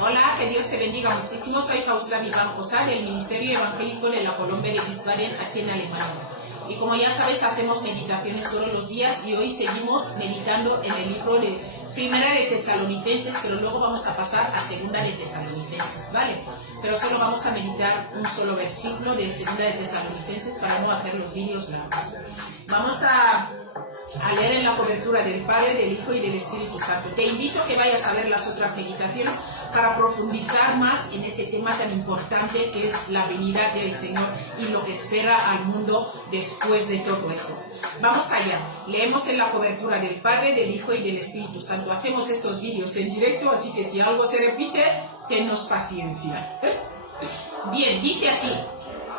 Hola, que Dios te bendiga muchísimo. Soy Faustina Vivancosa del Ministerio Evangélico de la Colombia de Wiesbaden, aquí en Alemania. Y como ya sabes, hacemos meditaciones todos los días y hoy seguimos meditando en el libro de Primera de Tesalonicenses, pero luego vamos a pasar a Segunda de Tesalonicenses, ¿vale? Pero solo vamos a meditar un solo versículo de Segunda de Tesalonicenses para no hacer los vídeos largos. Vamos a leer en la cobertura del Padre, del Hijo y del Espíritu Santo. Te invito a que vayas a ver las otras meditaciones para profundizar más en este tema tan importante que es la venida del Señor y lo que espera al mundo después de todo esto. Vamos allá. Leemos en la cobertura del Padre, del Hijo y del Espíritu Santo. Hacemos estos vídeos en directo, así que si algo se repite, tenos paciencia. Bien, dice así: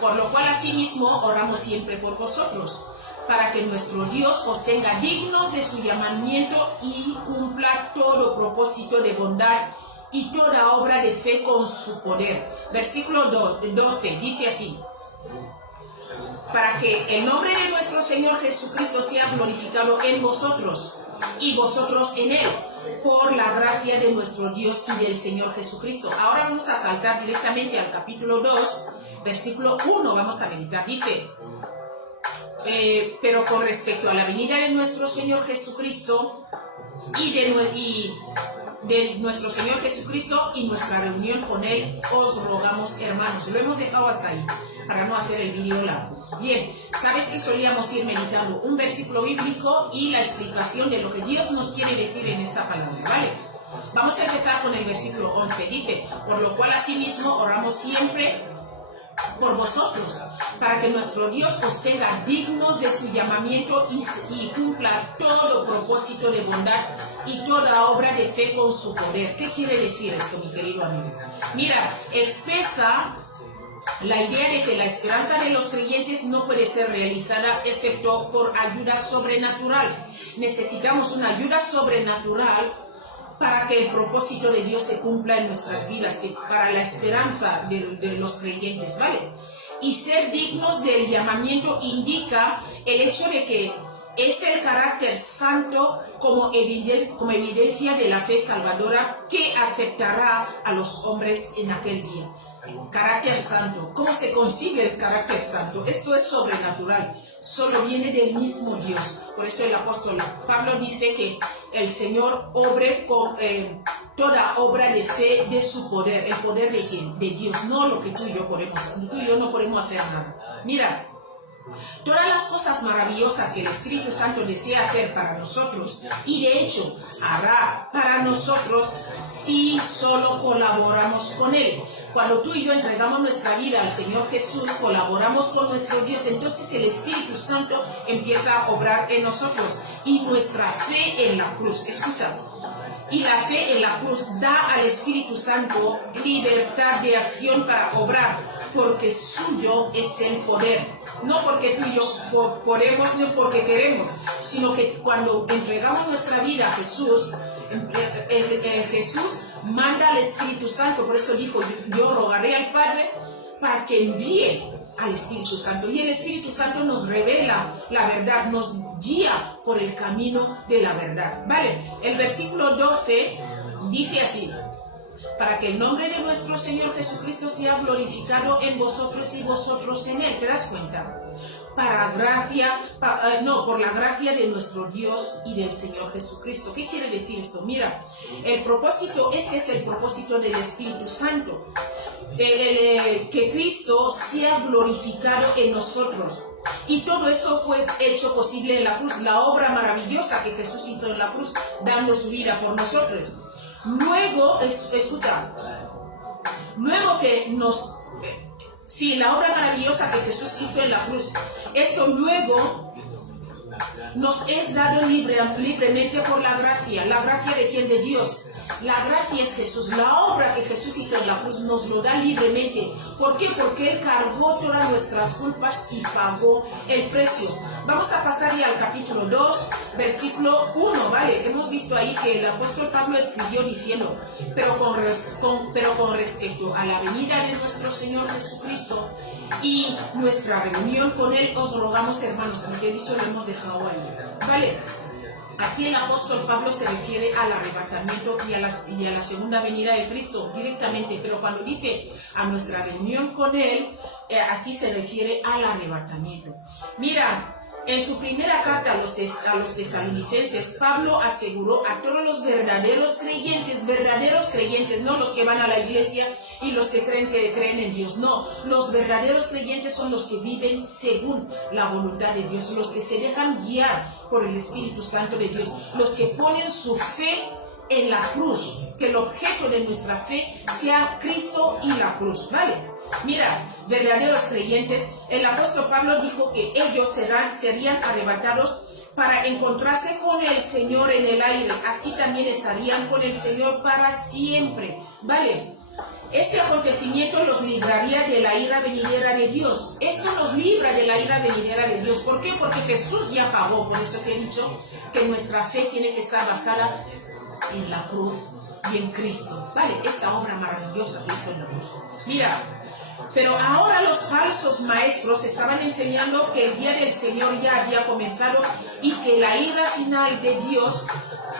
por lo cual asimismo oramos siempre por vosotros, para que nuestro Dios os tenga dignos de su llamamiento y cumpla todo propósito de bondad y toda obra de fe con su poder. Versículo 12 dice así: para que el nombre de nuestro Señor Jesucristo sea glorificado en vosotros y vosotros en Él, por la gracia de nuestro Dios y del Señor Jesucristo. Ahora vamos a saltar directamente al capítulo 2, versículo 1, vamos a meditar. Dice: pero con respecto a la venida de nuestro Señor Jesucristo y de nuestro Señor Jesucristo y nuestra reunión con Él, os rogamos, hermanos. Lo hemos dejado hasta ahí para no hacer el vídeo largo. Bien, sabes que solíamos ir meditando un versículo bíblico y la explicación de lo que Dios nos quiere decir en esta palabra, ¿vale? Vamos a empezar con el versículo 11. Dice: por lo cual asimismo oramos siempre por vosotros, para que nuestro Dios os tenga dignos de su llamamiento y cumpla todo propósito de bondad y toda obra de fe con su poder. ¿Qué quiere decir esto, mi querido amigo? Mira, expresa la idea de que la esperanza de los creyentes no puede ser realizada excepto por ayuda sobrenatural. Necesitamos una ayuda sobrenatural para que el propósito de Dios se cumpla en nuestras vidas, para la esperanza de los creyentes, ¿vale? Y ser dignos del llamamiento indica el hecho de que es el carácter santo como evidencia de la fe salvadora que aceptará a los hombres en aquel día. Carácter santo. ¿Cómo se consigue el carácter santo? Esto es sobrenatural. Solo viene del mismo Dios. Por eso el apóstol Pablo dice que el Señor obre con toda obra de fe de su poder. ¿El poder de quién? De Dios. No lo que tú y yo podemos hacer. Tú y yo no podemos hacer nada. Mira, todas las cosas maravillosas que el Espíritu Santo desea hacer para nosotros, y de hecho hará para nosotros si solo colaboramos con Él. Cuando tú y yo entregamos nuestra vida al Señor Jesús, colaboramos con nuestro Dios, entonces el Espíritu Santo empieza a obrar en nosotros. Y nuestra fe en la cruz, escucha, y la fe en la cruz da al Espíritu Santo libertad de acción para obrar, porque suyo es el poder. No porque tú y yo podemos, no porque queremos, sino que cuando entregamos nuestra vida a Jesús, Jesús manda al Espíritu Santo. Por eso dijo: yo rogaré al Padre para que envíe al Espíritu Santo. Y el Espíritu Santo nos revela la verdad, nos guía por el camino de la verdad, ¿vale? El versículo 12 dice así: para que el nombre de nuestro Señor Jesucristo sea glorificado en vosotros y vosotros en Él. ¿Te das cuenta? Por la gracia de nuestro Dios y del Señor Jesucristo. ¿Qué quiere decir esto? Mira, el propósito, este es el propósito del Espíritu Santo. Que Cristo sea glorificado en nosotros. Y todo eso fue hecho posible en la cruz. La obra maravillosa que Jesús hizo en la cruz, dando su vida por nosotros. Luego, escucha, luego que la obra maravillosa que Jesús hizo en la cruz, esto luego nos es dado libremente por la gracia. ¿La gracia de quién? De Dios. La gracia es Jesús. La obra que Jesús hizo en la cruz nos lo da libremente. ¿Por qué? Porque Él cargó todas nuestras culpas y pagó el precio. Vamos a pasar ya al capítulo 2, versículo 1, ¿vale? Hemos visto ahí que el apóstol Pablo escribió diciendo: pero con respecto a la venida de nuestro Señor Jesucristo y nuestra reunión con Él, os rogamos, hermanos. Como te he dicho, lo hemos dejado ahí, ¿vale? Aquí el apóstol Pablo se refiere al arrebatamiento y a la segunda venida de Cristo directamente, pero cuando dice a nuestra reunión con Él, aquí se refiere al arrebatamiento. Mira, en su primera carta a los tesalonicenses, Pablo aseguró a todos los verdaderos creyentes, no los que van a la iglesia y los que creen en Dios, no, los verdaderos creyentes son los que viven según la voluntad de Dios, los que se dejan guiar por el Espíritu Santo de Dios, los que ponen su fe en la cruz, que el objeto de nuestra fe sea Cristo y la cruz, ¿vale? Mira, verdaderos creyentes, el apóstol Pablo dijo que ellos serían arrebatados para encontrarse con el Señor en el aire, así también estarían con el Señor para siempre, ¿vale? Ese acontecimiento los libraría de la ira venidera de Dios. Esto nos libra de la ira venidera de Dios. ¿Por qué? Porque Jesús ya pagó. Por eso que he dicho que nuestra fe tiene que estar basada en la cruz y en Cristo, ¿vale? Esta obra maravillosa que hizo en la cruz. Mira, pero ahora los falsos maestros estaban enseñando que el día del Señor ya había comenzado y que la ira final de Dios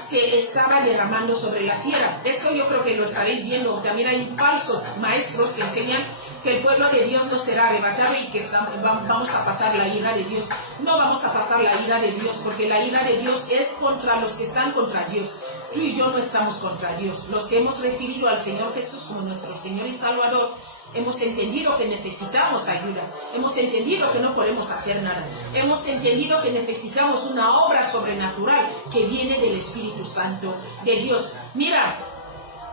se estaba derramando sobre la tierra. Esto yo creo que lo estaréis viendo. También hay falsos maestros que enseñan que el pueblo de Dios no será arrebatado y que vamos a pasar la ira de Dios. No vamos a pasar la ira de Dios, porque la ira de Dios es contra los que están contra Dios. Tú y yo no estamos contra Dios. Los que hemos recibido al Señor Jesús como nuestro Señor y Salvador, hemos entendido que necesitamos ayuda, hemos entendido que no podemos hacer nada, hemos entendido que necesitamos una obra sobrenatural que viene del Espíritu Santo de Dios. Mira,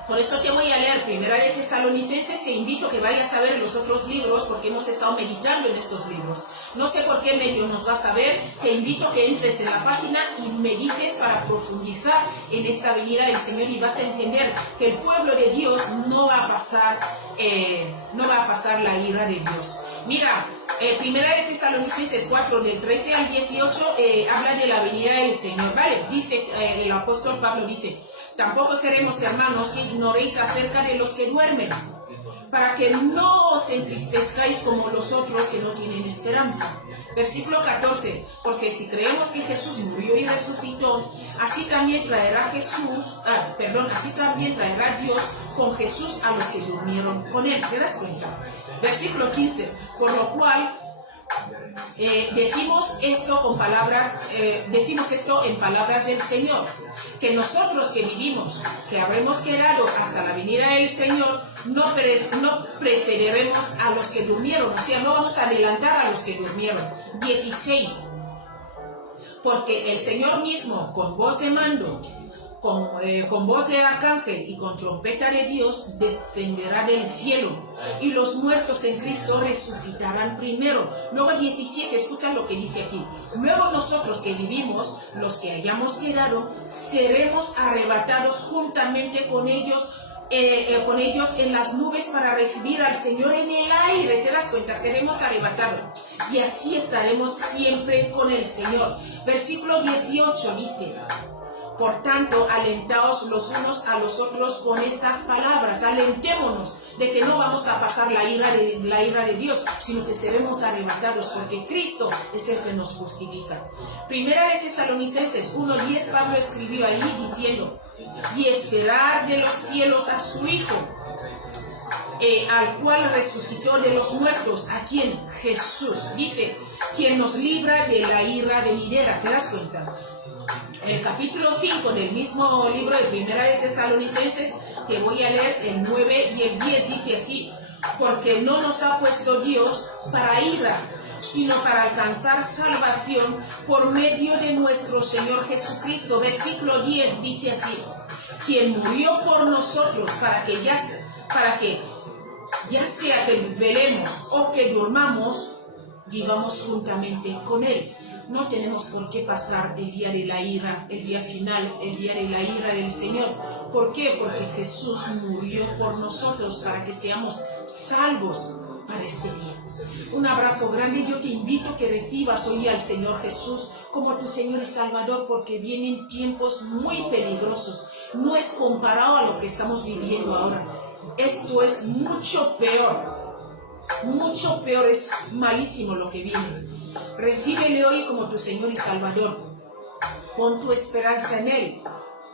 por eso te voy a leer Primera de Tesalonicenses, te invito a que vayas a ver los otros libros porque hemos estado meditando en estos libros. No sé por qué medio nos vas a ver, te invito a que entres en la página y medites para profundizar en esta venida del Señor y vas a entender que el pueblo de Dios no va a pasar la ira de Dios. Mira, Primera de Tesalonicenses 4, del 13 al 18, habla de la venida del Señor, ¿vale? Dice, el apóstol Pablo dice: tampoco queremos, hermanos, que ignoréis acerca de los que duermen, para que no os entristezcáis como los otros que no tienen esperanza. Versículo 14, porque si creemos que Jesús murió y resucitó, así también traerá Dios con Jesús a los que durmieron con él. ¿Te das cuenta? Versículo 15, por lo cual decimos esto en palabras del Señor, que nosotros que vivimos, que habremos quedado hasta la venida del Señor, no precederemos a los que durmieron, o sea, no vamos a adelantar a los que durmieron. 16, porque el Señor mismo, con voz de mando, con voz de arcángel y con trompeta de Dios, descenderá del cielo, y los muertos en Cristo resucitarán primero. Luego 17, escucha lo que dice aquí: luego nosotros que vivimos, los que hayamos quedado, seremos arrebatados juntamente con ellos en las nubes para recibir al Señor en el aire. ¿Te das cuenta? Seremos arrebatados y así estaremos siempre con el Señor. Versículo 18 dice: por tanto, alentaos los unos a los otros con estas palabras. Alentémonos de que no vamos a pasar la ira de Dios, sino que seremos arrebatados, porque Cristo es el que nos justifica. Primera de Tesalonicenses 1:10, Pablo escribió ahí diciendo: y esperar de los cielos a su Hijo, al cual resucitó de los muertos, a quien Jesús, dice, quien nos libra de la ira venidera. ¿Te das cuenta? El capítulo 5 del mismo libro de Primera de Tesalonicenses, que voy a leer el 9 y el 10, dice así: porque no nos ha puesto Dios para ira, sino para alcanzar salvación por medio de nuestro Señor Jesucristo. Versículo 10 dice así: quien murió por nosotros para que ya sea que velemos o que durmamos, vivamos juntamente con Él. No tenemos por qué pasar el día de la ira, el día final, el día de la ira del Señor. ¿Por qué? Porque Jesús murió por nosotros para que seamos salvos para este día. Un abrazo grande. Yo te invito a que recibas hoy al Señor Jesús como tu Señor y Salvador, porque vienen tiempos muy peligrosos. No es comparado a lo que estamos viviendo ahora. Esto es mucho peor. Mucho peor, es malísimo lo que viene. Recíbele hoy como tu Señor y Salvador. Pon tu esperanza en Él.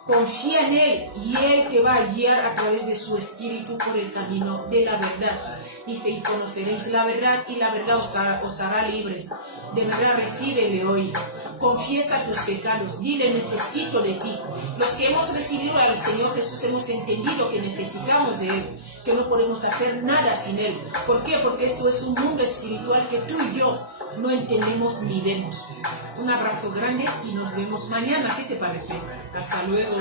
Confía en Él y Él te va a guiar a través de su Espíritu por el camino de la verdad. Dice, y conoceréis la verdad y la verdad os hará libres. De verdad, recíbele hoy. Confiesa tus pecados. Dile, necesito de ti. Los que hemos recibido al Señor Jesús hemos entendido que necesitamos de Él, que no podemos hacer nada sin Él. ¿Por qué? Porque esto es un mundo espiritual que tú y yo no entendemos ni vemos. Un abrazo grande y nos vemos mañana. ¿Qué te parece? Hasta luego.